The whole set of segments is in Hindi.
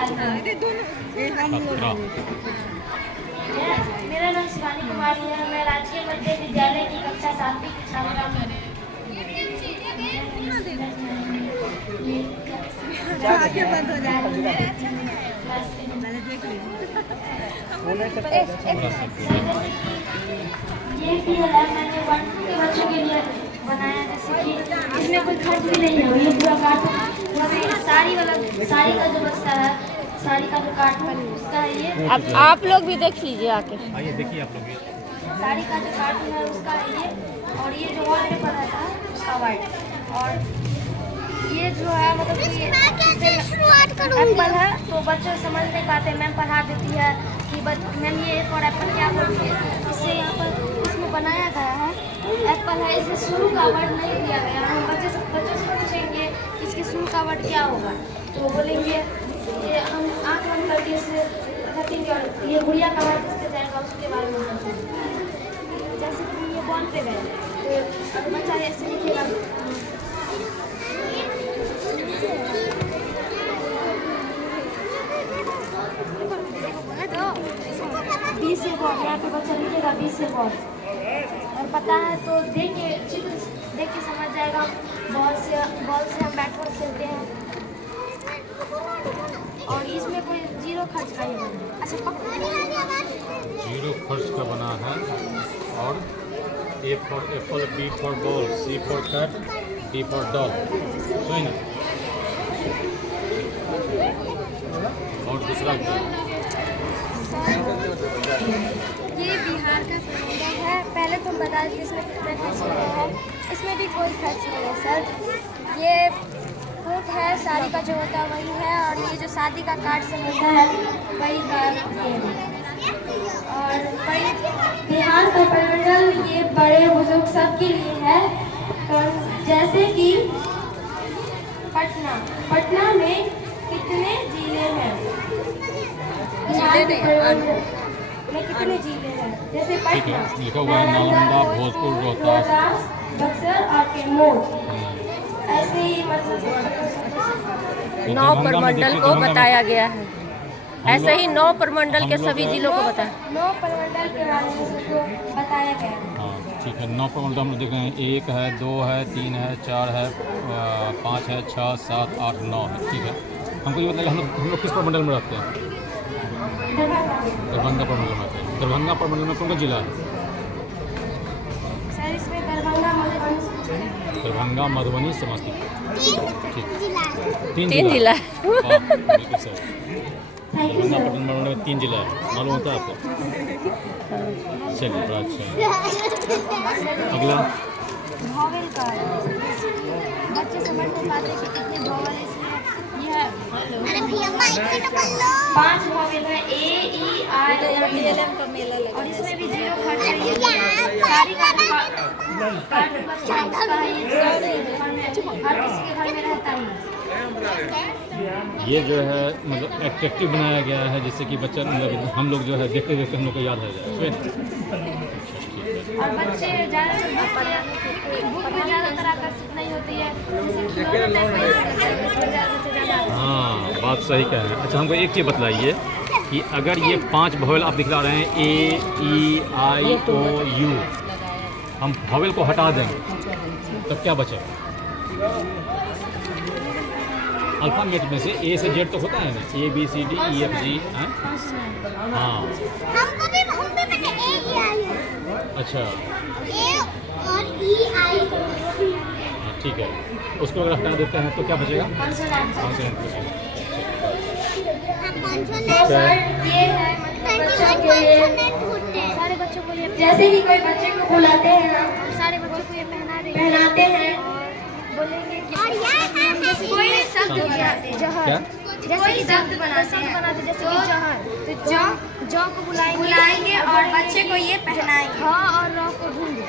छात्रा। मेरा नाम शिवानी कुमारी है। मैं राजकीय मध्य विद्यालय की कक्षा 7वीं की छात्रा हूँ। ये फिलहाल मैंने 1 के बच्चों के लिए बनाया, जैसे कि इसमें कोई खर्च भी नहीं है। ये पूरा कार्टून साड़ी का जो बचता है, साड़ी का जो कार्टून उसका है ये। अब आप लोग भी देख लीजिए आके। आइए देखिए आप लोग। साड़ी का जो कार्टून है उसका है ये। और ये जो वॉलपेपर रहता है उसका वाइट। और ये जो है मतलब कि एप्पल है तो बच्चे समझ नहीं पाते, मैम पढ़ा देती है कि मैम ये एक और एप्पल क्या बोलती है। इससे यहाँ पर इसमें बनाया गया है एप्पल है, इसमें शुरू का वर्ड नहीं दिया गया। हम बच्चों से पूछेंगे इसके शुरू का वर्ड क्या होगा तो वो बोलेंगे ये हम आँख बंद करके इसे रखेंगे और ये गुड़िया का वर्ड किससे जाएगा उसके बारे में सोचेंगे। जैसे कि ये बॉल पे गए तो अब बच्चा ऐसे लिखेगा बी से बॉल, यहाँ पे बच्चा लिखेगा बी से बॉल। और पता है तो देख के चित्र देख के समझ जाएगा। बॉल से हम बैट बॉल खेलते हैं। और इसमें कोई जीरो खर्च का ही बना। अच्छा जीरो खर्च का बना है। और A for apple, B for ball, C for cat, D for dog. सही ना? और दूसरा ये बिहार का प्रमंडल है। पहले तो बता दें इसमें कितना खर्च हुआ है। इसमें भी कोई खर्च नहीं है सर। ये फूट है, साड़ी का जो होता है वही है। और ये जो शादी का कार्ड से होता है वही का ये है। और बिहार का प्रमंडल ये बड़े बुजुर्ग सबके लिए है। जैसे कि पटना में कितने जिले हैं? में कितने जिले हैं? जैसे पटना, लिखा हुआ है नालंदा, भोजपुर, रोहतास, बक्सर और कैमूर। ऐसे ही मतलब 9 प्रमंडल को बताया गया है। ऐसे ही 9 प्रमंडल के सभी जिलों को बताया। 9 प्रमंडल के बारे में सबको बताया गया है। हाँ ठीक है। 9 प्रमंडल हम लोग देख रहे हैं। 1 है, 2 है, 3 है, 4 है, 5 है, 6, 7, 8, 9 है। ठीक है। हमको ये बताइए हम लोग किस प्रमंडल में रहते हैं? दरभंगा प्रमंडल में रहते हैं। दरभंगा प्रमंडल में कौन सा जिला है? सर इसमें दरभंगा, मधुबनी, समस्तीपुर। ठीक। 3 जिला। बिल्कुल सर। दरभंगा प्रमंडल में 3 जिला है। मालूम होता है आपको? चलिए बड़ा अच्छा है। अगला भॉवेल का बच्चे समझ नहीं पाते कि कितने भॉवेल इसमें। यह 5 भॉवेल है A, E, I, O, U। और इसमें भी जीरो खर्च है। ये सारी का कार्टून बच्चा उसका है, ये हर किसी के घर में रहता है। ये जो है मतलब एट्रैक्टिव बनाया गया है जिससे कि बच्चा मतलब हम लोग जो है देखते देखते हम लोग को याद रह जाए। और बच्चे ज़्यादातर बुक में ज़्यादातर आकर्षित नहीं होती है। हाँ बात सही कह रहे हैं। अच्छा हमको एक चीज़ बतलाइए कि अगर ये 5 भवेल आप दिखला रहे हैं A, E, I, O, U, हम भवेल को हटा दें तब क्या बचेगा? अल्फ़ाबेट में से A से Z तो होता है ना, A B C D E F G। हाँ हमको भी पता है A, E, I है। अच्छा A और E, I। ठीक है। उसको अगर हटा देते हैं तो क्या बचेगा? कॉन्सोनेंट कॉन्सोनेंट ये है मतलब बच्चों के लिए, सारे बच्चों को लिए जैसे कि कोई बच्चे को बुलाते हैं हम सारे बच्चों को ये पहनाते हैं। बोलेंगे कि कोई शब्द बनाते हैं जहर, जैसे कि शब्द बनाते हैं जैसे कि जहर, तो जौ को बुलाएंगे और बच्चे को ये पहनाएंगे। हाँ और रौ को ढूंढे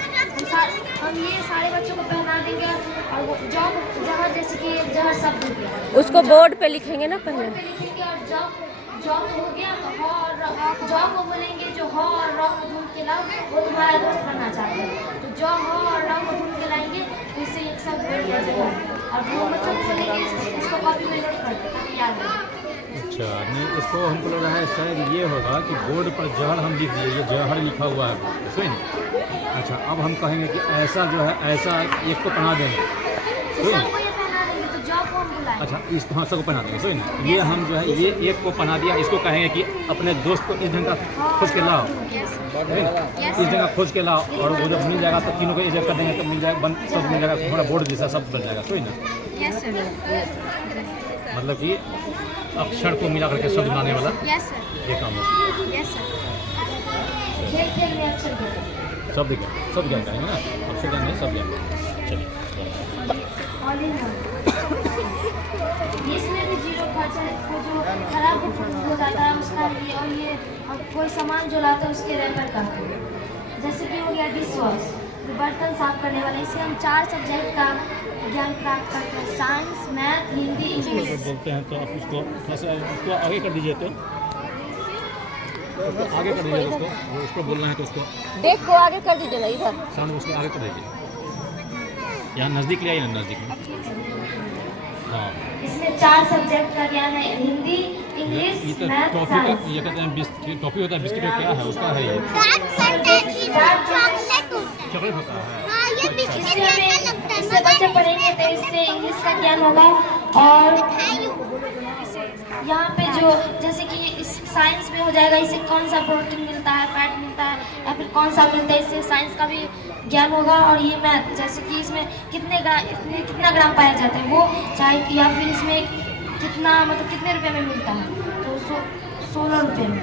हम ये सारे बच्चों को पहना देंगे। और वो जहर जैसे कि जहर शब्द हो गया उसको बोर्ड पे लिखेंगे ना पहले। लिखेंगे। और जौ हो गया तो ह और जौ को बोलेंगे जो ह और रौ को ढूंढ के लाओ, वो तुम्हारा दोस्त बनना चाहते हैं। तो जौ ह और रौ को ढूंढ के लाएंगे तो इससे एक शब्द बन जाएगा। और वो बच्चों को बोलेंगे इसको कॉपी में नोट करते ताकि याद रहे। अच्छा अच्छा, नहीं इसको हमको लग रहा है शायद ये होगा कि बोर्ड पर जहर हम लिख दिए, ये जहर लिखा हुआ है सुन। अच्छा, अब हम कहेंगे कि ऐसा जो है ऐसा एक को पहना देंगे सुन। सबको ये पहना देंगे तो जॉब को हम बुलाएंगे। अच्छा, इस हाँ सबको पहना देंगे सुन। ये हम जो है ये एक को पहना दिया, इसको कहेंगे कि अपने दोस्त को इस ढंग का खोज के लाओ, इस जगह खोज के लाओ, और वो जब मिल जाएगा तो तीनों को एक जगह कर देंगे तो मिल जाएगा, बन सब मिल जाएगा, थोड़ा बोर्ड जैसा सब बन जाएगा सुन ना। Yes sir. मतलब कि अक्षर को मिला करके शब्द बनाने वाला यस सर। ये काम है। Yes sir. खेल खेल में अक्षर खेल। सब ज्ञान करेंगे ना, अक्षर ज्ञान नहीं सब ज्ञान। चलिए ऑल इन वन। इसमें भी जीरो खर्चा है, वो जो खराब हो जाता है उसका ये, और ये अब कोई सामान जो लाता है उसके रैपर का। जैसे कि हो गया डिश वॉश, बर्तन साफ करने वाला। इससे हम 4 सब्जेक्ट का ज्ञान प्राप्त करते हैं, साइंस, मैथ, हिंदी, इंग्लिश। बोलते हैं तो आप उसको थोड़ा सा उसको आगे कर दीजिए, तो उसको आगे कर दीजिए, उसको बोलना है तो उसको देख को आगे कर दीजिए ना इधर। सामने उसको आगे कर दीजिए, यहाँ नज़दीक ले आइए ना, नज़दीक में। हाँ, इसमें 4 सब्जेक्ट का ज्ञान है, हिंदी, इंग्लिश, ये तो मैथ, टॉफी साइंस। का, ये कहते हैं टॉफी होता है, बिस्किट क्या है उसका है ये डार्क फैंटेसी चॉकलेट होता है। चॉकलेट होता है। हाँ, ये बिस्किट इससे जैसा हमें लगता है। इससे बच्चे पढ़ेंगे तो इससे इंग्लिश का ज्ञान होगा। और यहाँ पे जो जैसे कि इस साइंस में हो जाएगा, इससे कौन सा प्रोटीन मिलता है, फैट मिलता है, या फिर कौन सा मिलता है, इससे साइंस का भी ज्ञान होगा। और ये मैथ, जैसे कि इसमें कितना ग्राम पाया जाता है वो, चाहे या फिर इसमें कितना मतलब कितने रुपए में मिलता है, तो 16 रुपये में।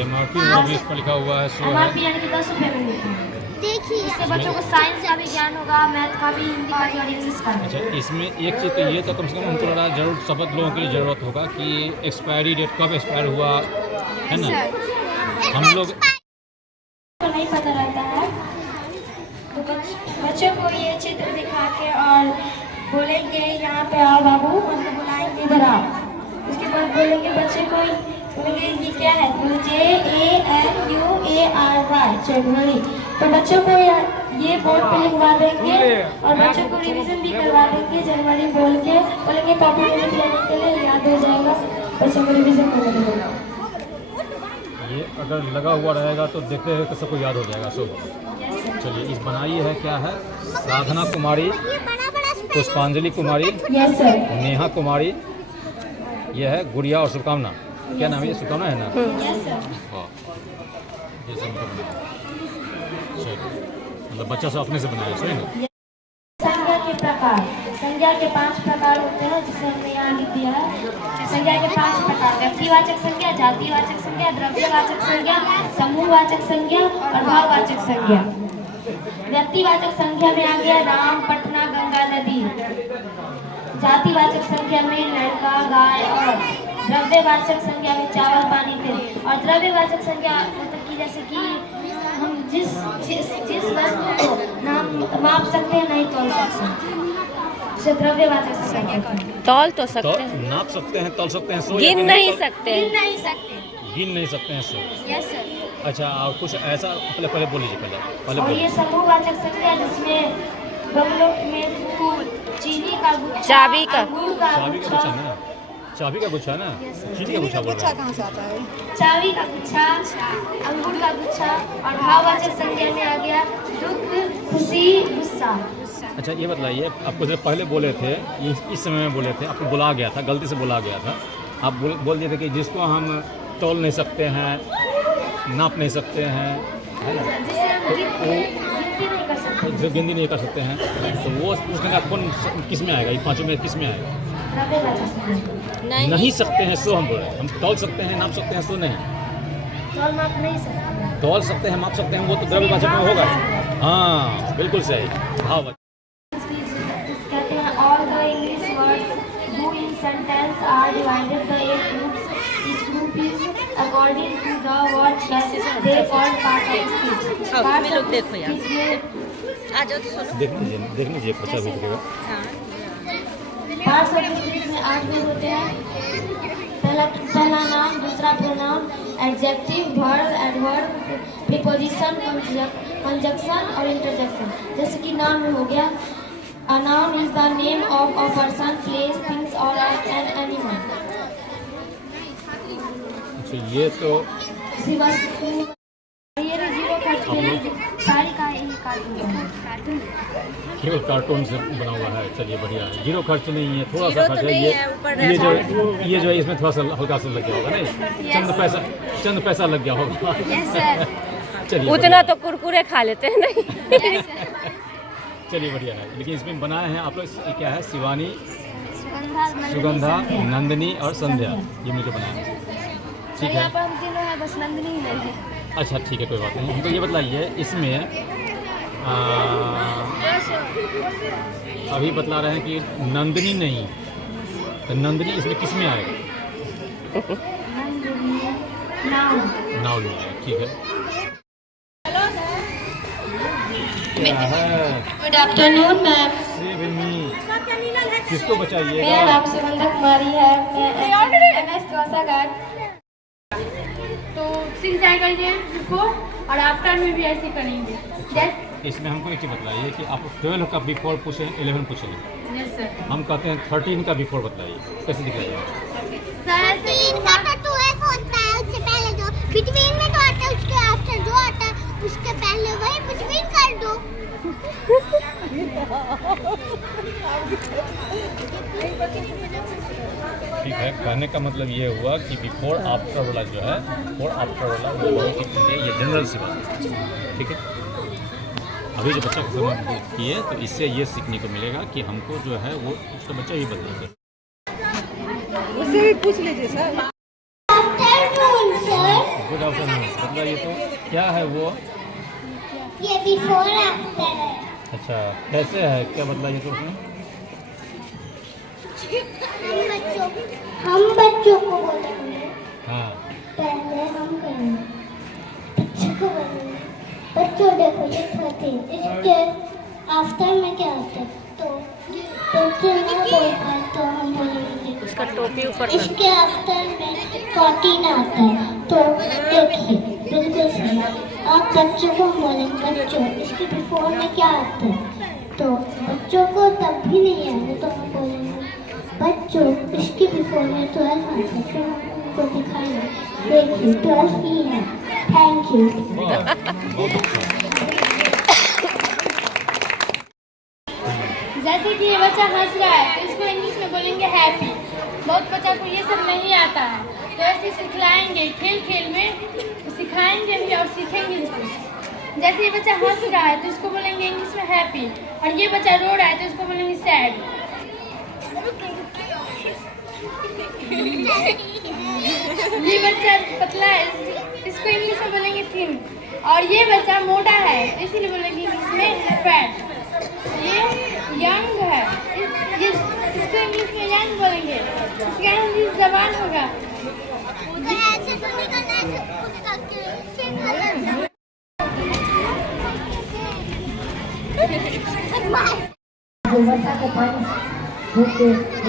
MRP भी इस पर लिखा हुआ है, सो है। MRP यानी कि 10 रुपये में मिलता है। देखिए इससे बच्चों को साइंस का भी ज्ञान होगा, मैथ का भी, हिंदी का भी और इंग्लिश का भी। अच्छा, इसमें एक चीज़ तो ये तो कम से कम हमको लग रहा है जरूर सब लोगों के लिए ज़रूरत होगा कि एक्सपायरी डेट कब एक्सपायर हुआ है ना। हम लोग तो नहीं पता रहता है, तो बच्चों को ये चित्र दिखा के और बोलेंगे यहाँ पे आओ बाबू, मतलब बुलाएंगे इधर आओ। उसके बाद बोलेंगे बच्चे को, बोलेंगे ये क्या है, बोले JANUARY जनवरी। तो बच्चों को ये बोर्ड पे लिखवा देंगे और बच्चों को रिवीजन भी करवा देंगे जनवरी बोल के, बोलेंगे कॉपी में लिख लेने के लिए, याद हो जाएगा, बच्चों को रिवीजन करने के लिए। ये अगर लगा हुआ रहेगा तो देखते हैं तो सबको याद हो जाएगा सब। चलिए, इस बनाई है क्या है, साधना कुमारी, ये बड़ा बड़ा पुष्पांजलि कुमारी, यस सर। नेहा कुमारी, ये है गुड़िया और शुभकामना। क्या नाम है ये, शुभकामना है ना। Yes sir. हाँ, ये सब मतलब बनाया। चलिए, मतलब बच्चा सब अपने से बनाया, सही ना। संज्ञा के प्रकार, संज्ञा के 5 प्रकार होते हैं, जिसे हमने यहाँ लिख दिया है। संज्ञा के 5 प्रकार, व्यक्तिवाचक संज्ञा, जातिवाचक संज्ञा, द्रव्यवाचक संज्ञा, समूहवाचक संज्ञा और भाववाचक संज्ञा। व्यक्तिवाचक संज्ञा में आ गया राम, पटना, गंगा, नदी। जातिवाचक संज्ञा में लड़का, गाय और। द्रव्यवाचक संज्ञा में चावल, पानी, तेल। और द्रव्यवाचक संज्ञा मतलब कि जैसे कि हम जिस वस्तु को नाम माप सकते हैं, नहीं तोल सकते हैं, उसे द्रव्यवाचक संज्ञा कहते हैं। तौल तो तो सकते हैं, नाप सकते हैं, तौल सकते हैं, सो गिन नहीं सकते गिन हैं। नहीं सकते। गिन नहीं सकते हैं, सो। Yes sir. अच्छा, और कुछ ऐसा पहले बोल लीजिए, पहले और बोलिए। ये समूहवाचक संज्ञा जिसमें गमलों में फूल, चीनी का गुच्छा, चाबी का। अंगूर का चाबी का गुच्छा ना, चाबी का गुच्छा ना, चीनी का गुच्छा बोल रहा है। चाबी का गुच्छा, अंगूर का गुच्छा। और भाववाचक संज्ञा में आ गया दुख, खुशी, गुस्सा। अच्छा, ये बताइए, आपको जब पहले बोले थे, इस समय में बोले थे, आपको बुला गया था, गलती से बुला गया था, आप बोल दिए थे कि जिसको हम तौल नहीं सकते हैं, नाप नहीं सकते हैं, है ना, जिसे हम गिनती नहीं कर सकते। जो गिनती नहीं कर सकते हैं, तो वो उसने कहा कौन किस में आएगा, ये पाँचों में किस में आएगा। द्रव्यवाचक संज्ञा। नहीं सकते हैं, सो हम बोल रहे हैं। हम तौल सकते हैं, नाप सकते हैं, सो नहीं। तौल माप नहीं सकते। तौल सकते हैं, माप सकते हैं, वो तो द्रव्यवाचक में होगा। हाँ, बिल्कुल सही, भाववाचक। कहते हैं all the English words do in sentence are divided by 8 groups. Each group is according to the word that they call part of speech. में लोग देखो यार। आ जाओ तो सुनो। देख लीजिए प्रचार भी करेगा। पार्ट्स ऑफ स्पीच में 8 गुण होते हैं। पहला नाम, दूसरा pronoun, adjective, verb, adverb, preposition, conjunction और इंटरजेक्शन। जैसे कि नाम में हो गया, a noun is the name of a person, place, things or an animal. अच्छा ये तो ये जीरो खर्च के लिए साड़ी का ये कार्टून केवल कार्टून से बना हुआ है। चलिए बढ़िया है, जीरो खर्च नहीं है, थोड़ा जीरो सा खर्च तो है। नहीं है, ऊपर ये जो है इसमें थोड़ा सा हल्का सा लग गया होगा नहीं, चंद पैसा लग गया होगा। Yes sir. चलिए उतना तो कुरकुरे खा लेते हैं नहीं। चलिए बढ़िया है। लेकिन इसमें बनाए हैं आप लोग, क्या है, शिवानी, सुगंधा सुगंधा, नंदिनी और संध्या, ये मिलकर बनाए हैं। ठीक यहाँ है, पर हम तीनों हैं, बस नंदिनी ही नहीं है। अच्छा ठीक है, कोई बात नहीं। हमको ये बताइए इसमें अभी बतला रहे हैं कि नंदिनी नहीं, तो नंदिनी इसमें किस में आएगा? नाव में आएगा। ठीक है, क्या है? Good afternoon ma'am. किसको मेरा बचाइएगा? नाम सुगंधा कुमारी है, मैं MS कोसाघाट। तो सीख जाएगा ये इसको, और आफ्टर में भी ऐसे करेंगे। इसमें हमको एक चीज़ बताइए कि आप 12 का बिफोर पूछें, 11 पूछेंगे। Yes sir. हम कहते हैं 13 का बिफोर बताइए, कैसे दिखाइए? 13 का तो 12 होता है, उससे पहले जो बिटवीन में तो आता है, उसके आफ्टर जो आता है उसके पहले वही बिटवीन कर दो। ठीक है, कहने का मतलब ये हुआ कि बिफोर आफ्टर वाला जो है, बिफोर आफ्टर वाला वो बहुत ही ये जनरल सी बात है। ठीक है, अभी जो बच्चा को समझ किए तो इससे ये सीखने को मिलेगा कि हमको जो है वो उसका बच्चा ही बदलेंगे। उससे भी पूछ लीजिए sir. Afternoon sir. Good afternoon. बताइए तो क्या है वो? ये बिफोर आफ्टर है। अच्छा, कैसे है, क्या बताइए तो उसमें? हम बच्चों को बोलेंगे, हाँ, पहले हम करेंगे, बच्चों को बोलेंगे, बच्चों देखो ये 13, इसके आफ्टर में क्या आता है, तो बच्चों ना बोलता है तो हम बोलेंगे उसका टोपी ऊपर कर। इसके आफ्टर में 14 आता है, तो देखिए बिल्कुल सही। आप बच्चों को बोलेंगे, बच्चों इसके बिफोर में क्या आता है, तो बच्चों को तब भी नहीं आएगा तो हम बोलेंगे बच्चों इसके बिफोर में 12 आता है, फिर हम उनको दिखाएंगे, देखिए 12 ही है। Thank you. बहुत अच्छा। जैसे कि ये बच्चा हंस रहा है तो इसको इंग्लिश में बोलेंगे हैप्पी। बहुत बच्चा को ये सब नहीं आता है, तो ऐसे सिखलाएंगे, खेल खेल में सिखाएंगे भी और सीखेंगे भी। जैसे ये बच्चा हंस रहा है तो इसको बोलेंगे इंग्लिश में हैप्पी, और ये बच्चा रो रहा है तो इसको बोलेंगे सैड। ये बच्चा पतला है, इसको इंग्लिश में बोलेंगे थिन, और ये बच्चा मोटा है इसीलिए बोलेंगे इंग्लिश में फैट। ये यंग है, इसको इंग्लिश में यंग बोलेंगे, इसका हिंदी जबान होगा। ऐसे तो निकलना है, जो वर्षा के पानी होके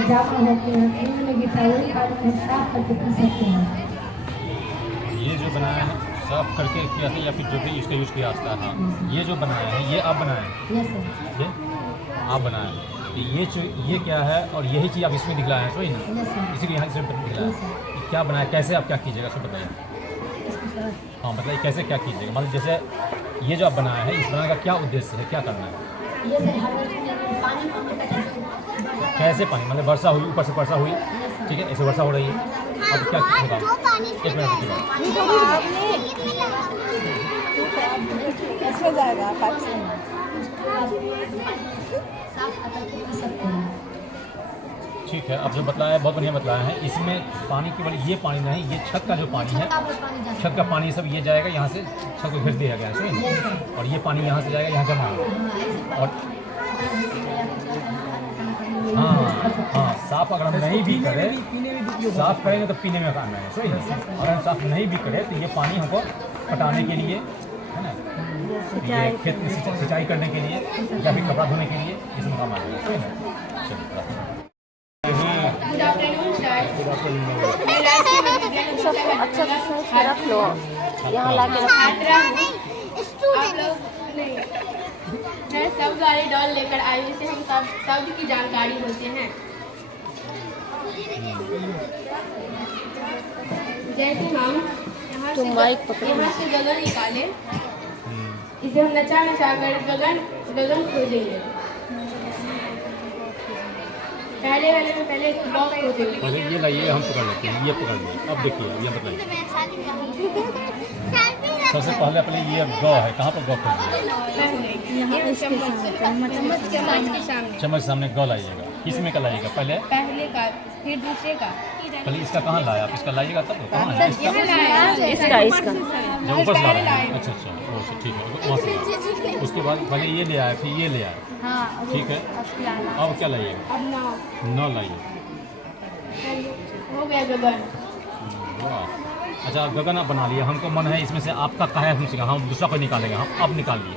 जमा होते हैं, फ्रिज में भी था, वही पानी हम साफ करके पी सकते हैं। ये जो बनाया है साफ करके किया था या फिर जो भी इसका यूज़ किया जाता है? ये जो बनाया है ये आप बनाए हैं? Yes sir. ये आप बनाए हैं। तो ये क्या है, और यही चीज़ आप इसमें दिखलाए हैं, सही ना? Yes sir. इसीलिए यहाँ इसमें दिखलाया है। ये क्या बनाया, कैसे आप क्या कीजिएगा सब बताइए। हाँ मतलब कैसे क्या कीजिएगा, मतलब जैसे ये जो आप बनाया है, इस बनाने का क्या उद्देश्य है, क्या करना है? ये सर पानी कैसे पानी, मतलब वर्षा हुई, ऊपर से वर्षा हुई, ठीक है, ऐसे वर्षा हो रही है, अब क्या होगा? एक मिनट रुकिए। कैसे जाएगा पाइप से? साफ करके पी सकते हैं। ठीक है, अब जो बतलाया बहुत बढ़िया बतलाया है। इसमें पानी केवल ये पानी नहीं, ये छत का जो पानी है, छत का पानी सब ये जाएगा यहाँ से, छत को घेर दिया गया है, सही, और ये पानी यहाँ से जाएगा, यहाँ जमा होगा। और हाँ, साफ अगर हम नहीं भी करें, साफ करेंगे तो पीने में काम है, सही है। अगर हम साफ नहीं भी करें तो ये पानी हमको पटाने के लिए, है ना, ये खेत में सिंचाई करने के लिए या फिर कपड़ा धोने के लिए इसमें काम आ जाएगा, सही है। Good afternoon sir. सबको अच्छा से सही से रख लो, यहाँ ला के रखो। आप लोग नहीं, मैं सब सारे डॉल लेकर आए, जिससे हम सब की जानकारी होते हैं। जैसे हम यहाँ तुम माइक पकड़ो। यहाँ से गगन निकाले, इसे हम नचा नचा कर गगन खोजेंगे। पहले वाले में पहले गॉ खोजेंगे। पहले ये लाइए, हम पकड़ लेते हैं, ये पकड़ लिया। अब देखिए ये बताइए, सबसे पहले अपने ये गौ है, कहाँ पर गौ खोजिए? चम्मच सामने गौ लाइएगा। किस में का लाइएगा? पहले का, फिर दूसरे का। पहले इसका कहाँ लाया आप? इसका लाइएगा तब कहाँ है? इसका जो ऊपर से ला रहे हैं। अच्छा वो से ठीक है, वहाँ से। उसके बाद पहले ये ले आए, फिर ये ले आए, ठीक है। अब क्या लाइएगा? अब 9 लाइए। हो गया गगन। वाह, अच्छा गगन आप बना लिया। हमको मन है इसमें से आपका कहा है, हम दूसरा कोई निकालेंगे। हम अब निकाल लिए,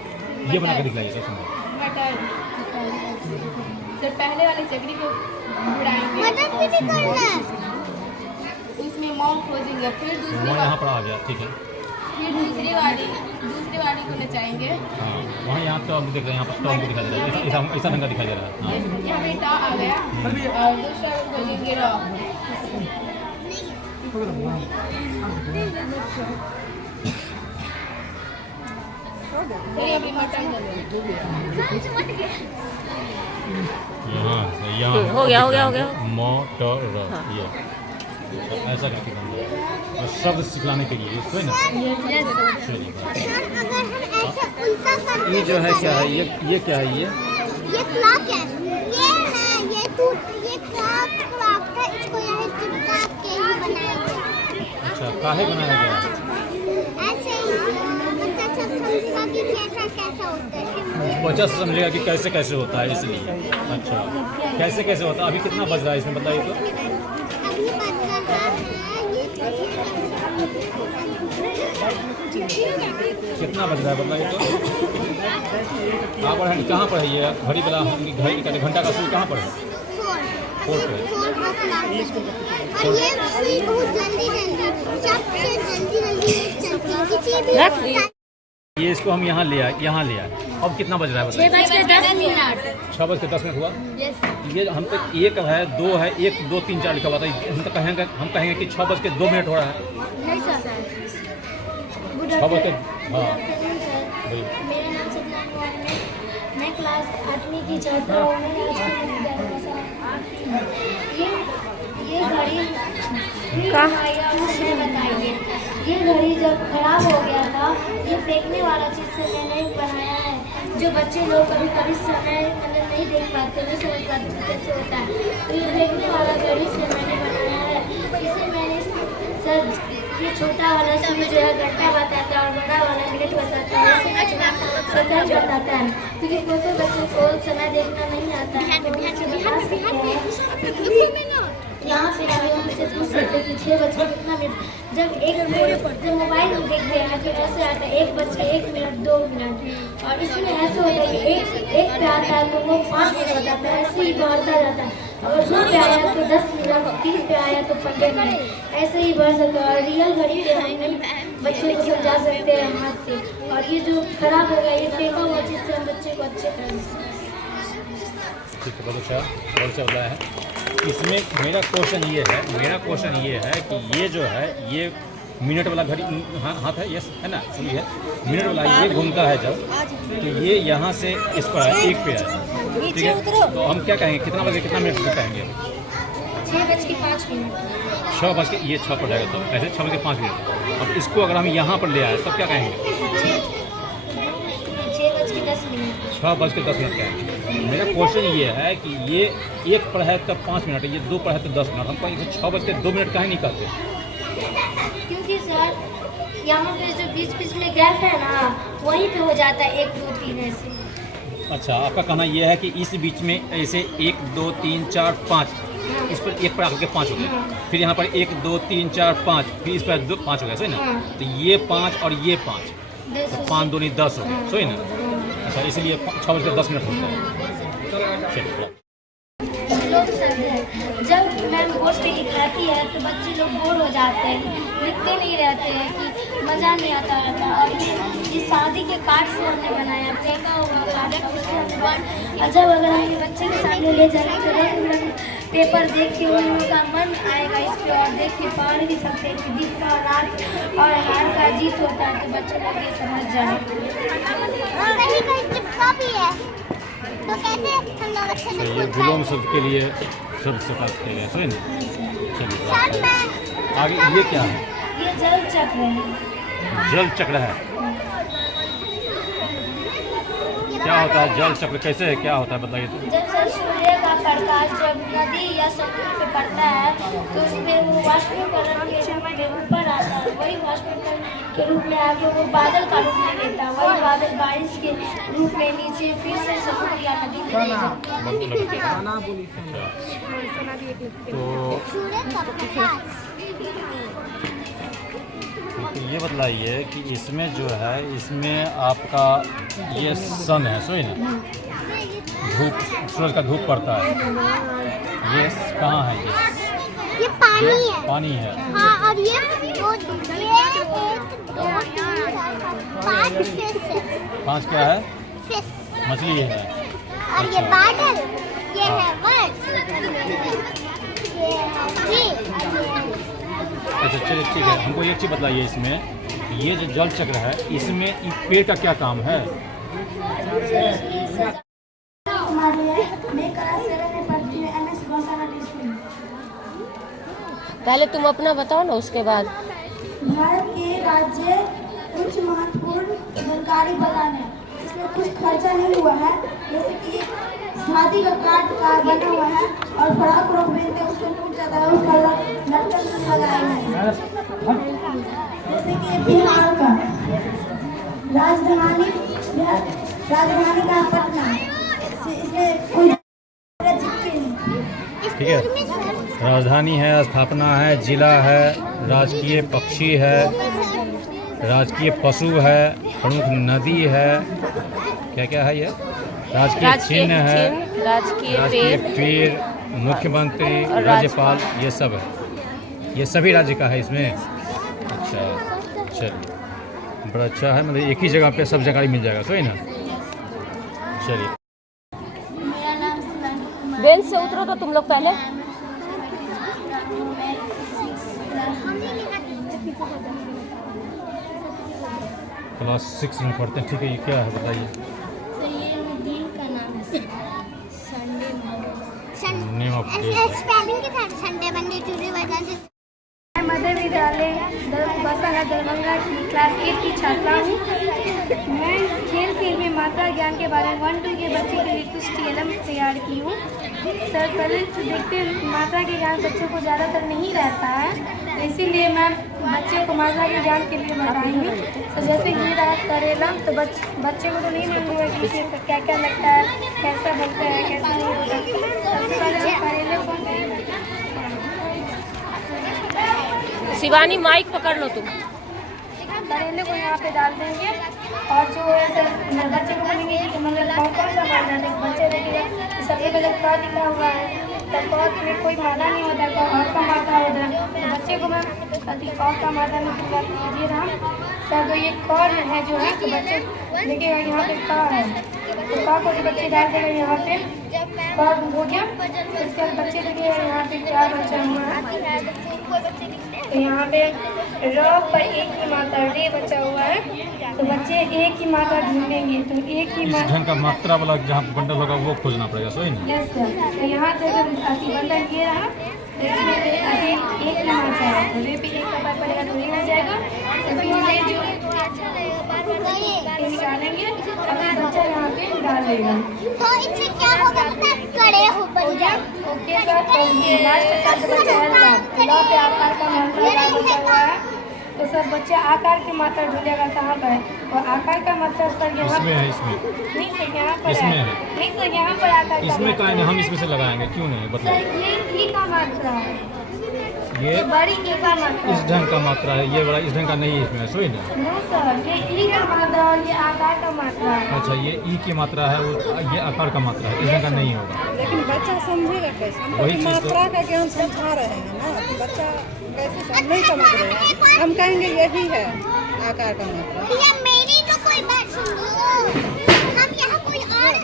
ये बना के दिखलाइए कैसे। मटर। तो पहले वाले चक्री को उड़ाएंगे, उसमें मॉम खोजेंगे, फिर दूसरी यहाँ पर आ गया, ठीक है। फिर दूसरी वाली को नचाएंगे। हाँ वहाँ यहाँ तो हम देख रहे हैं, यहाँ पर स्टॉक दिखाई दे रहा है, ऐसा ढंग का दिखाई दे रहा है। हाँ। यहाँ पे टॉ आ गया और दूसरा को खोजेंगे रॉ। चलिए अभी मटन यहाँ हो गया मोटर ये ऐसा करके बन गया। और शब्द सिखलाने के लिए इसको है ना। ये जो है क्या है? ये क्या है? ये क्लॉक है, ये क्लॉक है। इसको यहाँ चिपका के ही बनाया गया। अच्छा काहे बनाया गया? ऐसे ही बच्चा सब समझेगा कि कैसा होता है। बच्चा समझेगा कि कैसे कैसे होता है, इसलिए। अच्छा कैसे कैसे होता है? अभी कितना बज रहा है इसमें बताइए तो। अभी बज रहा है कितना बज रहा है बताइए तो। कहाँ पर है? कहाँ पर है ये घड़ी वाला? घड़ी घंटा का सुई कहाँ पर है? 4 पे। और ये सुई बहुत जल्दी सबसे जल्दी चलती है। ये इसको हम यहाँ ले आए। अब कितना बज रहा है बताइए? 6:10 हुआ। ये हम तो 1 है, 2 है, 1 2 3 4 लिखा हुआ था। हम तो कहेंगे कि 6:02 हो रहा है। 6 हाँ। मेरा नाम सपना कुमार है, मैं क्लास 8वीं की छात्रा हूँ। ये घड़ी बताइए, ये घड़ी जब खराब हो गया था, ये फेंकने वाला चीज़ से मैंने बनाया है। जो बच्चे लोग कभी समय मतलब नहीं देख पाते, नहीं समझ पाते कैसे होता है, तो ये फेंकने वाला घड़ी से मैंने बनाया है। इसे मैंने सर ये छोटा वाला सुई जो है घंटा बताता है और बड़ा वाला मिनट बताता है, सेकंड बताता है। क्योंकि कोई बच्चे को समय देखना नहीं आता है, यहाँ पे हम उनसे पूछ सकते हैं कि 6 बज के कितना मिनट। जब मोबाइल में देखते हैं तो ऐसे आता है 1 बज के 1 मिनट 2 मिनट। और इसमें ऐसे होता है कि एक पे आता है तो वो 5 मिनट बताता है, ऐसे ही बढ़ता जाता है। अगर 2 पे आया तो 10 मिनट, 3 पे आया तो 15 मिनट, ऐसे ही बढ़ सकता है। और रियल घड़ी पे हम नहीं बच्चे को समझा सकते हैं हाथ से। और ये जो खराब हो गया, ये फेंका हुआ चीज़ से हम बच्चे को अच्छे तरह बहुत अच्छा बताया है। इसमें मेरा क्वेश्चन ये है कि ये जो है ये मिनट वाला घड़ी हाथ है, यस है ना, सुनिए मिनट वाला ये घूमता है जब, तो ये यहाँ से इस पर है 1 पे है, ठीक है। तो हम क्या कहेंगे, कितना बजे कितना मिनट कहेंगे? 6:05 मिनट। 6 बज के ये 6 पर जाएगा, तो ऐसे 6:05 मिनट। अब इसको अगर हम यहाँ पर ले आए तब क्या कहेंगे? 6:10 मिनट। 6:10 कहेंगे। मेरा क्वेश्चन ये है कि ये 1 पर है तब 5 मिनट, ये 2 पर है तो 10 मिनट। हम कहीं 6:02 काहे नहीं करते? क्योंकि सर यहाँ पे जो बीच में गैप है ना, वहीं पे हो जाता है 1 2 3 ऐसे। अच्छा आपका कहना यह है कि इस बीच में ऐसे 1 2 3 4 5, इस पर 1 पर आकर के 5 हो गया, फिर यहाँ पर 1 2 3 4 5, फिर इस पर 5 हो गया, सही ना। तो ये 5 और ये 5, तो 5 2 10 हो गया, सही ना। अच्छा इसलिए 6:10 होता है। जब मैम बोर्ड पे लिखाती है तो बच्चे लोग बोर हो जाते हैं, लिखते नहीं रहते हैं, कि मज़ा नहीं आता रहता। और ये शादी के कार्ड से हमने बनाया, फेंका हुआ कार्ड, उससे हमने और जब अगर हम बच्चे के सामने ले जाएंगे तो पेपर देख के उन लोगों का मन आएगा इस पे और देख के पढ़ भी सकते हैं कि दिन का रात और हार का जीत होता है, तो बच्चे लोग ये समझ जाए। कहीं कहीं चिपका भी है, तो कैसे हम लोग अच्छे से ये विलोम शब्द के लिए शब्द से बात किया गया, सही ना? चलिए आगे ये क्या है? ये जल चक्र है। जल चक्र है, क्या होता है जल चक्र, कैसे है, क्या होता है बताइए तो। जब से सूर्य का प्रकाश जब नदी या समुद्र पे पड़ता है तो उसमें वो वाष्पीकरण के रूप में ऊपर आता है, वही वाष्पीकरण के रूप में आगे वो बादल का रूप में लेता है, वही बादल बारिश के रूप में नीचे फिर से समुद्र या नदी में ले जाता है। तो ये बताइए कि इसमें जो है, इसमें आपका ये सन है, सही ना? धूप, सूरज का धूप पड़ता है, ये कहाँ है? ये पानी है। पानी है। हाँ, और ये 1 2 3 4 5 फिश है। 5 क्या है? फिश। मछली है। और ये बादल, ये है वर्ष, ये अच्छा चलिए ठीक है, हमको एक चीज़ बताइए, इसमें ये जो जल चक्र है, इसमें इस पेड़ का क्या काम है? पहले तुम अपना बताओ ना, उसके बाद। भारत के राज्य उच्च महत्वपूर्ण जानकारी बताने, इसमें कुछ खर्चा नहीं हुआ है, जैसे कि शादी का कार्ड का बना हुआ है और फराक रोक पहनते हैं उसको टूट जाता है, उसका लटकन लगाए हैं। जैसे कि बिहार का राजधानी का पटना, इसमें कोई ठीक है, राजधानी है, स्थापना है, जिला है, राजकीय पक्षी है, राजकीय पशु है, प्रमुख नदी है, क्या क्या है ये? राजकीय चिन्ह है, राजकीय पेड़, मुख्यमंत्री, राज्यपाल, ये सब है, ये सभी राज्य का है इसमें। अच्छा चलिए, बड़ा अच्छा है, मतलब एक ही जगह पे सब जानकारी मिल जाएगा, सही ना? चलिए बेंच से उतरो तो तुम लोग पहले। क्लास 6 में पढ़ते हैं, ठीक है। ये क्या है बताइए? Name of day. स्पेलिंग के साथ संडे मंडे ट्यूसडे वेडनेसडे। मध्य विद्यालय बसाना दरभंगा की क्लास 8 की छात्रा हूँ। मैं खेल में मात्रा ज्ञान के बारे में 1 2 के बच्चे के लिए कुछ TLM तैयार की हूँ। सर पहले से देखते मात्रा के ज्ञान बच्चों को ज़्यादातर नहीं रहता है, तो इसीलिए मैं बच्चे को मात्रा के ज्ञान के लिए बताई हूँ। तो जैसे ये रहा करेला, तो बच्चे को तो नहीं मालूम है कि इसे क्या क्या लगता है, कैसा बनता है, कैसा नहीं होता। सबसे पहले करेले को शिवानी माइक पकड़ लो तुम। करेले को यहाँ पे डाल देंगे और जो ऐसे बच्चे को बोलेंगे कि मतलब कौन सा माना है, बच्चे देखेंगे सबसे पहले क लिखा हुआ है, तो क में कोई माना नहीं होता है, और का मात्रा होता है, तो बच्चे को मैं और का मात्रा में दे रहा तब ये क है जो है, तो बच्चे देखिएगा यहाँ पे क है, तो क को जो बच्चे डाल देगा यहाँ पे क हो गया। उसके बाद बच्चे देखिएगा यहाँ पे क्या बचा हुआ है, तो यहाँ पे र पर एक ही मात्रा रे बचा हुआ है, तो बच्चे एक ही मात्रा ढूंढेंगे, तो एक ही इस ढंग का मात्रा वाला जहाँ बंडल होगा वो खोजना पड़ेगा, सही ना? Yes sir. तो यहाँ से अगर बंडल ये रहा, तो इसमें अभी एक ही मात्रा है, तो रे पे एक का पार पड़ेगा तो रे हो जाएगा। तो फिर ये जो निकालेंगे अपना बच्चा यहाँ पे डाल देगा। तो इससे क्या होगा पता है? कड़े हो बन जाए। Okay sir. तो ये लास्ट शब्द बचा है ल पे आकार का मात्रा बचा हुआ है, तो सब बच्चे आकार की मात्रा ढूंढेगा कहाँ पर है, और आकार का मतलब सर यहाँ इसमें है, इसमें नहीं सर यहाँ पर इसमें है, है। नहीं सर यहाँ पर आकार का इसमें कहेंगे हम, इसमें से लगाएंगे, क्यों नहीं सर बताइए? ये ई का मात्रा है, ये बड़ी ई का मात्रा इस ढंग का मात्रा है, ये बड़ा इस ढंग का नहीं है इसमें, सही ना? नहीं सर, ये ई का मात्रा और ये आकार का मात्रा है। अच्छा, ये ई की मात्रा है, वो ये आकार का मात्रा है, इस ढंग का नहीं होगा। लेकिन बच्चा समझेगा कैसे? हम वही तो चीज़ तो- मात्रा का ज्ञान समझा रहे हैं ना, तो बच्चा कैसे नहीं समझ रहे हैं। हम कहेंगे यही है आकार का मात्रा। भैया मेरी तो कोई बात सुन लो, हम यहाँ कोई और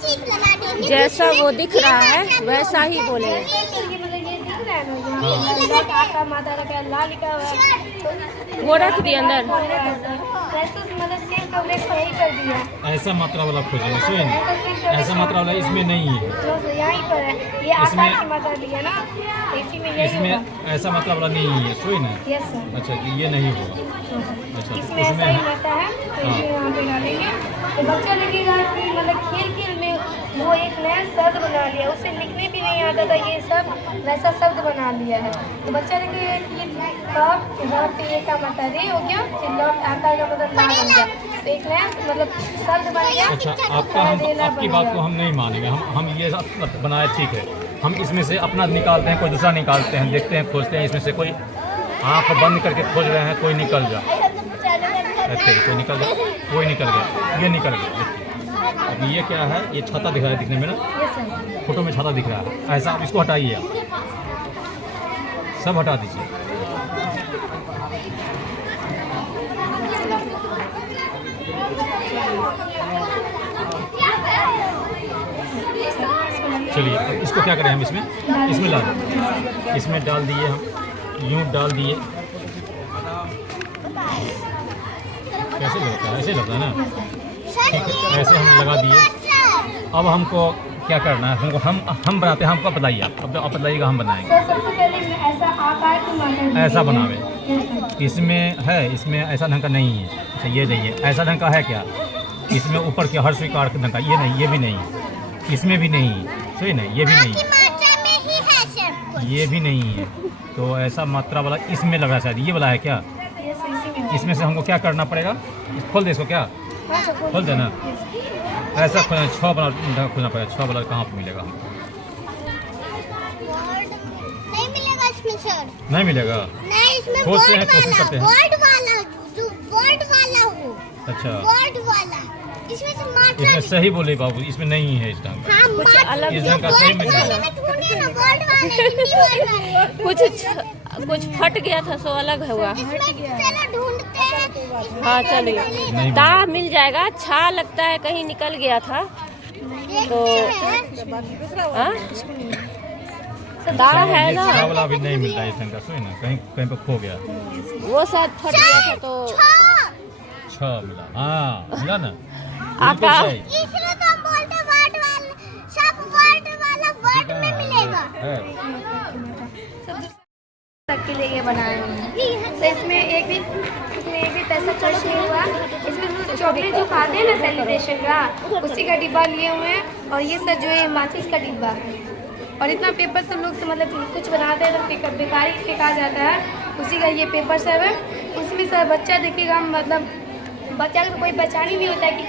चीज लगा दे जैसा वो दिख रहा है वैसा ही बोलेंगे। ये दिख रहा है ना, लॉट आका माता रखा है, ला लिखा हुआ है, वो रख दिए अंदर। वैसे मतलब सेम कवरेज सही कर दिया। ऐसा मात्रा वाला खोजेंगे, सुनिए ना, ऐसा मात्रा वाला इसमें नहीं है, जो यहीं पर है, ये आकार की मात्रा दी है ना, तो इसी में यही इसमें होगा। ऐसा मात्रा वाला नहीं है, सुनिए ना। यस सर, अच्छा कि ये नहीं होगा। अच्छा तो इसमें ऐसा ही रहता है, तो इसे यहाँ पे डालेंगे तो बच्चा लगेगा कि मतलब खेल खेल में वो एक नया शब्द बना लिया, उसे लिखने भी नहीं आता था, ये सब वैसा शब्द बना लिया है। तो बच्चा लगेगा कि ये कप रॉट पे ये का मतलब रे हो गया, फिर लॉट आकार का मतलब ला बन गया, तो एक नया मतलब शब्द बन गया। अच्छा आपकी बात को हम नहीं मानेंगे, हम ये सब बनाए ठीक है, हम इसमें से अपना निकालते हैं, कोई दूसरा निकालते हैं, देखते हैं, खोजते हैं, इसमें से कोई आँख बंद करके खोज रहे हैं, कोई निकल जाए। अच्छा कोई निकल गया, कोई निकल गया, ये निकल गया। अब ये क्या है, ये छाता दिख रहा है दिखने में ना, फोटो में छाता दिख रहा है, ऐसा आप इसको हटाइए, आप सब हटा दीजिए। चलिए अब इसको क्या करें हम, इसमें ला दें, इसमें डाल दिए, हम यूँ डाल दिए। कैसे लगता है, ऐसे लगता है ना, ठीक है, ऐसे हम लगा दिए। अब हमको क्या करना है, हमको हम बनाते हैं, हमको बताइए, अब आप बताइएगा, हम बनाएंगे। सर सबसे पहले ऐसा आकार की मात्रा ऐसा बनावे, इसमें है, इसमें ऐसा ढंग का नहीं है। अच्छा ये देखिए, ऐसा ढंग का है क्या, इसमें ऊपर के हर स्वीकार ढंग का, ये नहीं, ये भी नहीं, इसमें भी नहीं, सही नहीं, ये भी नहीं, ये भी नहीं है। तो ऐसा मात्रा वाला इसमें लग रहा है शायद, ये वाला है क्या, इसमें से हमको क्या करना पड़ेगा, खोल दे इसको, क्या खोल देना, ऐसा खोलना, 6 वाला खोलना पड़ेगा, 6 वाला कहाँ पर मिलेगा हमको, नहीं मिलेगा इसमें सर, नहीं मिलेगा, नहीं इसमें खोजते हैं, कोशिश करते हैं। बोर्ड वाला जो बोर्ड वाला हो, अच्छा बोर्ड वाला, इसमें से मात्रा इसमें सही बोले बाबू, इसमें नहीं है इस ढंग का, हाँ, कुछ अलग इस ढंग का सही में नहीं है। कुछ फट गया था, सो अलग हुआ। ढूंढते हैं। हाँ चलिए, नहीं दाग मिल जाएगा, छा लगता है कहीं निकल गया था, तो हाँ? दाग है ना, छह वाला भी नहीं मिलता है इस ढंग का, सुनिए ना, कहीं कहीं पे खो गया, वो शायद फट गया था, तो 6 मिला, हाँ मिला ना, आका बिल्कुल सही। इसलिए तो हम बोलते हैं वर्ड वाला, सब वर्ड वाला वर्ड में मिलेगा। है। तक के लिए ये बनाए हैं। तो इसमें एक भी पैसा खर्च नहीं हुआ। इसमें चॉकलेट जो खाते हैं ना सेलिब्रेशन का, उसी का डिब्बा लिए हुए हैं, और ये सर जो है माचिस का डिब्बा है। और इतना पेपर सब लोग तो मतलब कुछ बनाते हैं तो बेकारी फेंका जाता है, उसी का ये पेपर सब है। उसमें सर बच्चा देखिएगा, मतलब बच्चा को कोई पहचान ही नहीं होता है कि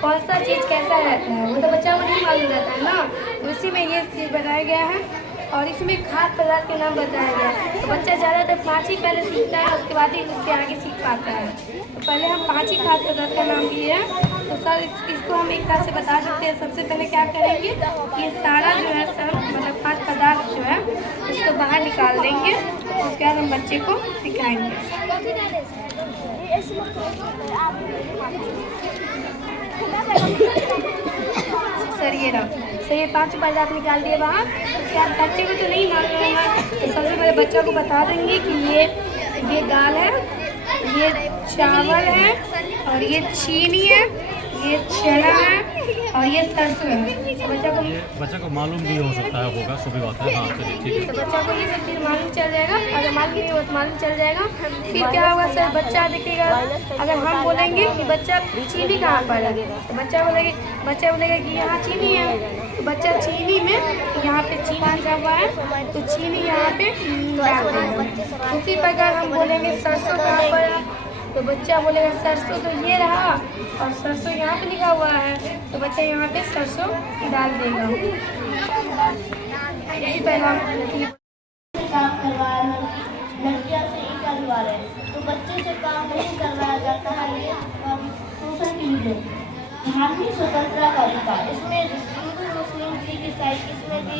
कौन सा चीज़ कैसा रहता है, वो तो बच्चा को नहीं मालूम रहता है ना, तो उसी में ये चीज़ बनाया गया है। और इसमें खाद्य पदार्थ के नाम बताया गया है। तो बच्चा ज़्यादातर 5 ही पहले सीखता है, उसके बाद ही उससे आगे सीख पाता है। तो पहले हम 5 ही खाद्य पदार्थ का नाम दिए हैं। तो सर इसको हम एक बार से बता सकते हैं। सबसे पहले क्या करेंगे, ये सारा जो है सर मतलब 5 पदार्थ जो है इसको बाहर निकाल देंगे, उसके बाद हम बच्चे को सिखाएंगे। सर ये रहा, सर ये 5 पदार्थ निकाल दिए बाहर। उसके बाद बच्चे को तो नहीं मालूम है, तो सबसे पहले बच्चों को बता देंगे कि ये दाल है, ये चावल है, और ये चीनी है, ये चना है, और ये सरसों है। तो बच्चा को मालूम भी हो सकता है, होगा सभी बात है। हाँ चलिए ठीक है। तो बच्चा को ये सब चीज़ मालूम चल जाएगा। अगर मालूम नहीं हो तो मालूम चल जाएगा। फिर क्या होगा सर, बच्चा देखिएगा, अगर हम बोलेंगे कि बच्चा चीनी कहाँ पर है, तो बच्चा बोलेगा कि यहाँ चीनी है। तो बच्चा चीनी में यहाँ पे चीनी लिखा हुआ है, तो चीनी यहाँ पे डाल देगा। उसी प्रकार हम बोलेंगे सरसों कहाँ पर है, तो बच्चा बोलेगा सरसों तो ये रहा, और सरसों यहाँ पे लिखा हुआ है, तो बच्चा यहाँ पे सरसों डाल देगा। इसी पहला काम करवा रहे हैं, लड़कियां से ही करवा रहे हैं, तो बच्चे से काम नहीं करवाया जाता है। ये शोषण की लीजिए धार्मिक स्वतंत्रता का अधिकार, इसमें हिंदू मुस्लिम सिख ईसाई इसमें भी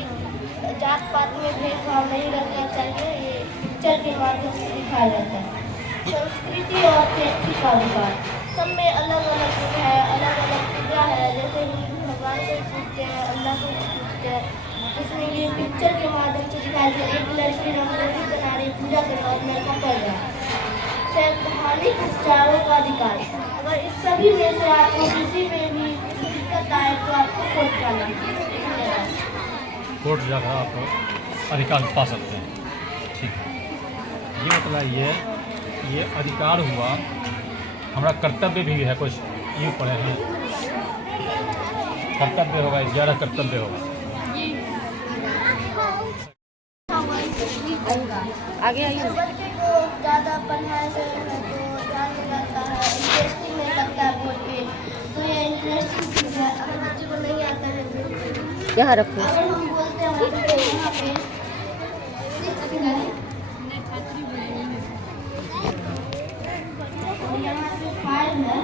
जात पात में भेदभाव नहीं रखना चाहिए। ये पिक्चर के माध्यम से दिखाया जाता है। संस्कृति और शैक्षिक का अधिकार, सब में अलग अलग है, अलग अलग पूजा है। जैसे हिंदू भगवान भगवान को पूछते हैं, अल्लाह को पूछते हैं। इसमें ये पिक्चर के माध्यम से दिखाया जाए एक लड़की रंगोली बना रही, पूजा कर रहा और लड़का पढ़ रहा है। संवैधानिक चारों का अधिकार, अगर इस सभी में से आपको किसी में भी दिक्कत आए तो आपको कोर्ट जाना है। कोर्ट जाकर आप अधिकार पा सकते हैं। ठीक है, ये मतलब ये अधिकार हुआ। हमारा कर्तव्य भी है, कुछ ये पढ़े हैं, कर्तव्य होगा, 11 कर्तव्य होगा। आगे आइए। बच्चे को ज़्यादा पढ़ाया जाए तो ध्यान नहीं लगता है, इंटरेस्टिंग नहीं लगता है बोर्ड पे, तो ये इंटरेस्टिंग चीज़ है। अगर बच्चे को नहीं आता है यहाँ रखो। अगर हम बोलते हैं यहाँ पे यहाँ पे फाइल है,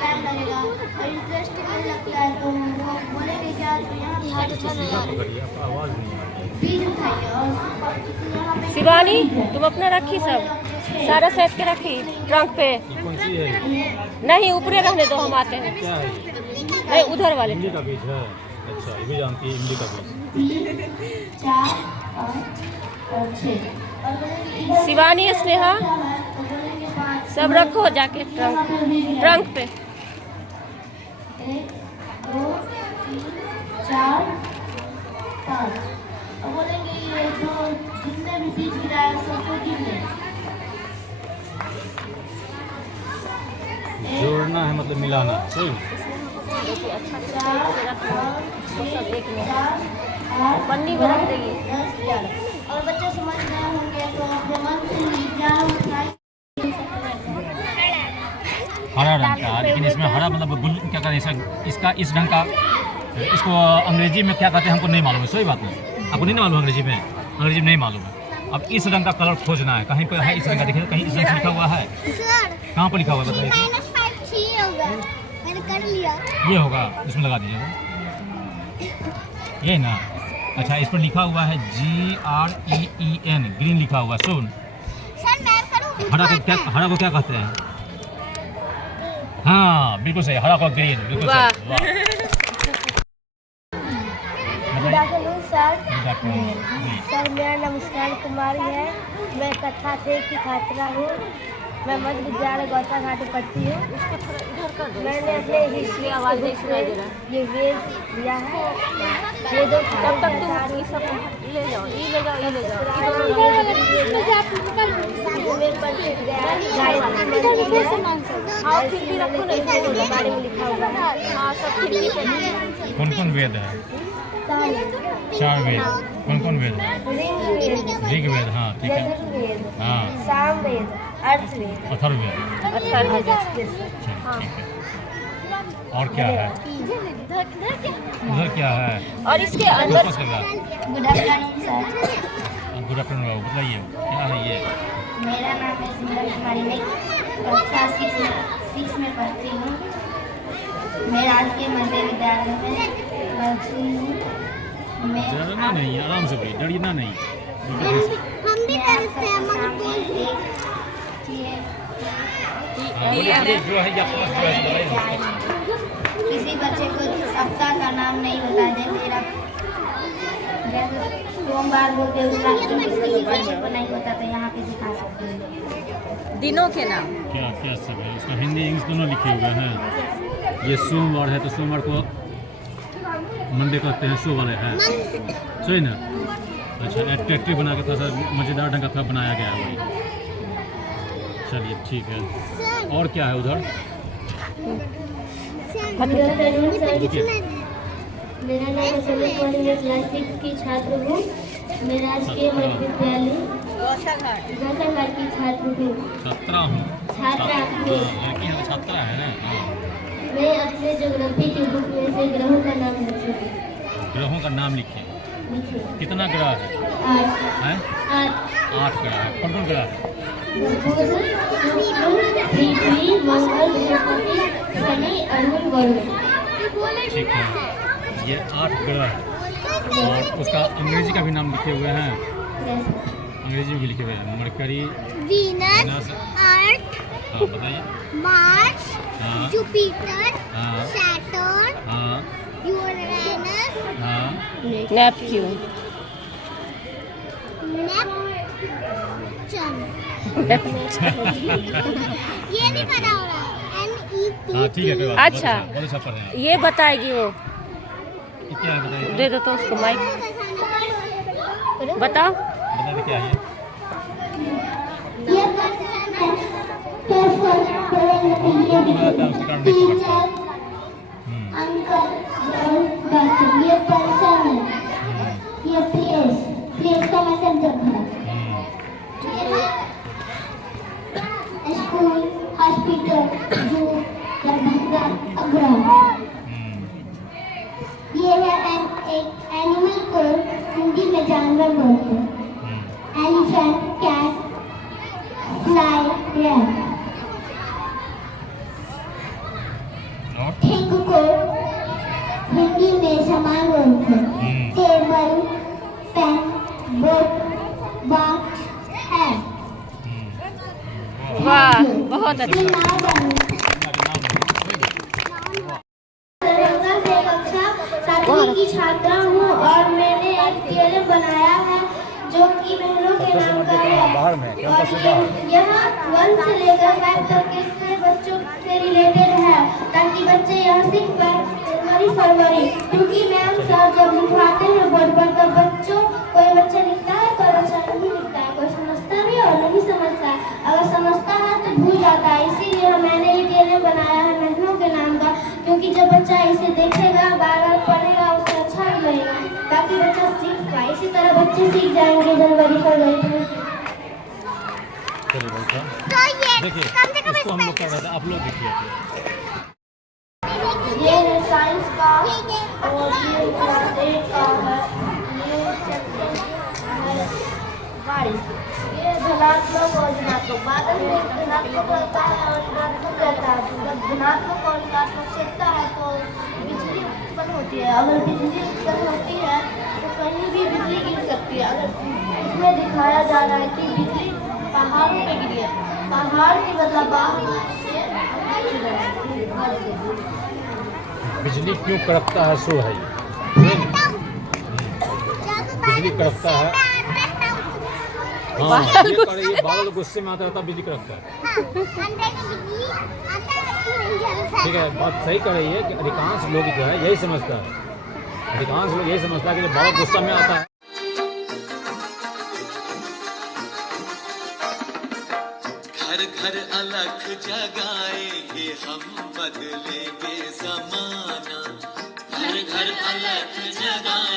टाइम लगेगा और इंटरेस्टिंग नहीं लगता है तो वो बोलेंगे क्या, तो यहाँ आवाज़ नहीं बीज उठाइए और यहाँ पे शिवानी तुम अपना रखी, सब सारा सेट के रखी ट्रंक पे। कौन सी है? नहीं ऊपरे रहने दो, हम आते हैं। क्या है? नहीं उधर वाले। इमली का बीज है। अच्छा, ये भी जानती है इमली का बीज। 3, 4 और 6 शिवानी स्नेहा सब रखो जाके ट्रंक पे। 1 2 3 4 5 अब बोलेंगे ये जो जितने भी बीज गिराया सबको गिर ले। जोड़ना है मतलब मिलाना। सही। 4 पन्नी में रख देगी। 10 11 और बच्चे समझ गए होंगे तो अपने मन से विज्ञान उठाए। हरा रंग का, लेकिन इसमें हरा मतलब क्या कहते हैं इसका इस ढंग का, इसको अंग्रेजी में क्या कहते हैं हमको नहीं मालूम है। सही बात है, आपको नहीं मालूम अंग्रेजी में नहीं मालूम है। अब इस रंग का कलर खोजना है, कहीं पर है इस रंग का, देखिए कहीं इस रंग से लिखा हुआ है, कहाँ पर लिखा हुआ है बताइए। ये होगा, इसमें लगा दीजिएगा, ये ना। अच्छा, इस पर लिखा हुआ है GREEN, ग्रीन लिखा हुआ है। सुन, हरा को क्या कहते हैं? हाँ बिल्कुल सही, हरा को ग्रीन, बिल्कुल सही। वाह। Good afternoon sir. सर मेरा नाम मुस्कान कुमारी है, मैं कथा थे की छात्रा हूँ। मैं मध्य विद्यालय गौता घाट पढ़ती हूँ। मैंने अपने हिस्ट्री आवाज़ ये वेद दिया है। ये दो तब तक तुम ये सब ले जाओ, ये ले जाओ, ये ले जाओ। हाँ खिड़की रखो ना, इसके बारे में लिखा हुआ है। हाँ सब खिड़की पे। कौन कौन वेद है? 4 वेद। कौन कौन वेद है? ऋग्वेद, हाँ ठीक है, हाँ। सामवेद, अर्थवेद, अथर्ववेद। अथर्ववेद। अच्छा ठीक है। और क्या है उधर, क्या है? और इसके अंदर good afternoon sir. Good afternoon बाबू, बताइए क्या है ये? मेरा नाम है सिमरन कुमारी, मैं कक्षा 6 में पढ़ती हूँ। मैं राजकीय मध्य विद्यालय में पढ़ती हूँ। डरना नहीं, आराम से बोलिए, डरना नहीं। हम भी करते हैं मगर बोलिए। जो है या किसी बच्चे को सप्ताह का नाम नहीं होता है, जैसे सोमवार बोलते हैं उसका किसी बच्चे को नहीं होता, तो यहाँ पे सिखा सकते हैं दिनों के नाम। क्या क्या सब है उसका? हिंदी इंग्लिश दोनों लिखे हुए हैं। ये सोमवार है तो सोमवार को मंडे कहते हैं, सो वाले हैं, सही ना। अच्छा, एट्रैक्टिव बना के थोड़ा सा मज़ेदार ढंग का थोड़ा बनाया गया है वही। चलिए ठीक है। और क्या है उधर? देखिए, मेरा नाम है समीर कुमारी, मैं क्लास 6 की छात्र हूँ। मैं राजकीय मध्य विद्यालय गौसाघाट की छात्र हूँ। छात्रा हूँ, छात्रा हूँ। लड़की है तो छात्रा है ना। मैं अपने ज्योग्राफी की बुक में से ग्रहों का नाम लिखूंगी। ग्रहों का नाम लिखिए। कितना ग्रह है? 8 ग्रह है। कौन कौन ग्रह है? बुध, शुक्र, पृथ्वी, मंगल, बृहस्पति, शनि, अरुण, वरुण। ठीक है, ये 8 ग्रह है। और उसका अंग्रेजी का भी नाम लिखे हुए हैं, अंग्रेजी में भी लिखे हुए हैं। मरकरी, वीनस, अर्थ, हाँ बताइए। मार्स, हाँ जुपिटर, हाँ सैटर्न, हाँ यूरेनस, हाँ नेपच्यून। नेपच्यून। ये नहीं पता हो रहा। NEP। हाँ ठीक है कोई बात नहीं, अच्छा। बहुत अच्छा पढ़ रहे हैं ये बताएगी वो, आप। क्या है बताइए, दे दो तो उसको माइक। बताओ। बताइए क्या है ये पर्सन है। कैसे टीचर, अंकल, ये पर्सन है। ये प्लेस का मतलब जगह है। स्कूल, हॉस्पिटल, जू, दरभंगा, आगरा। ये है एक एनिमल को हिंदी में जानवर बोलते हैं। Elephant, cat, fly, rat. Thing को हिंदी में सामान बोलते हैं। टेबल, पेन, बुक, बॉक्स, है। वाह बहुत अच्छा। सातवीं की छात्रा हूँ और मैंने एक TLM बनाया है जो कि बहनों के नाम का है। और यह 1 से लेकर 5 तक के बच्चों से रिलेटेड है ताकि बच्चे यह सीख पाए जनवरी फरवरी। क्योंकि मैम सर जब लिखवाते हैं बोर्ड पर तब बच्चों कोई बच्चा लिखता है कोई बच्चा नहीं लिखता है, कोई समझता भी और नहीं समझता है। अगर समझता है तो भूल जाता है। इसीलिए मैंने ये TLM बनाया है बहनों के नाम का, क्योंकि जब बच्चा इसे देखेगा बार बार पढ़ेगा उसे अच्छा भी लगेगा ताकि बच्चा सीख पाए। इसी तरह बच्चे सीख जाएंगे जनवरी फरवरी में। चलिए बहुत अच्छा। तो ये देखिए इसको हम लोग कर रहे थे, आप लोग देखिए। ये है साइंस का और ये क्लास 8 का है। ये चैप्टर है 22। ये धनात्मक और ऋणात्मक। बादल में धनात्मक रहता है और ऋणात्मक रहता है। जब धनात्मक और ऋणात्मक सेकता है तो बिजली उत्पन्न होती है। अगर बिजली उत्पन्न होती है तो कहीं भी बिजली गिर सकती है। अगर इसमें दिखाया जा रहा है कि बिजली पहाड़ों पे गिरी है, पहाड़ की मतलब बाहर से बिजली क्यों कड़कता है सो है बिजली कड़कता है। हाँ ये बादल गुस्से में आता रहता है, बिजली कड़कता है। ठीक है बात सही कर रही है कि अधिकांश लोग जो है यही समझता है, अधिकांश लोग यही समझता है कि जब बादल गुस्सा में आता है। घर घर अलग जगाएंगे हम, बदलेंगे जमाना। घर घर अलग जगाएंगे